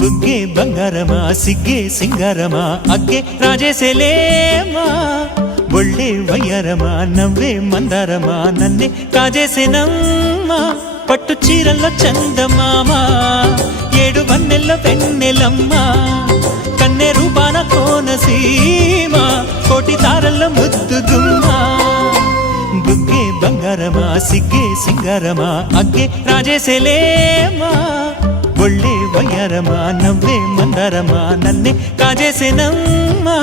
బుగ్గే బంగారమా సిగ్గే సింగారమా అగ్గే రాజేసేలేమా ఒళ్ళే వయ్యారమా నవ్వే మందారమా నన్నే కాజేసేనమ్మా పట్టు చీరల్లో చందమామా ఏడు వన్నెల్లో పెన్నెలమ్మా కన్నె రూపాన కోనసీమ కోటి తారల్లో ముద్దుగుమ్మా బుగ్గే బంగారమా సిగ్గే సింగారమా అగ్గే రాజేసేలేమా ఒళ్ళే వయ్యారమా నవ్వే మందారమా నన్నే కాజేసేనమ్మా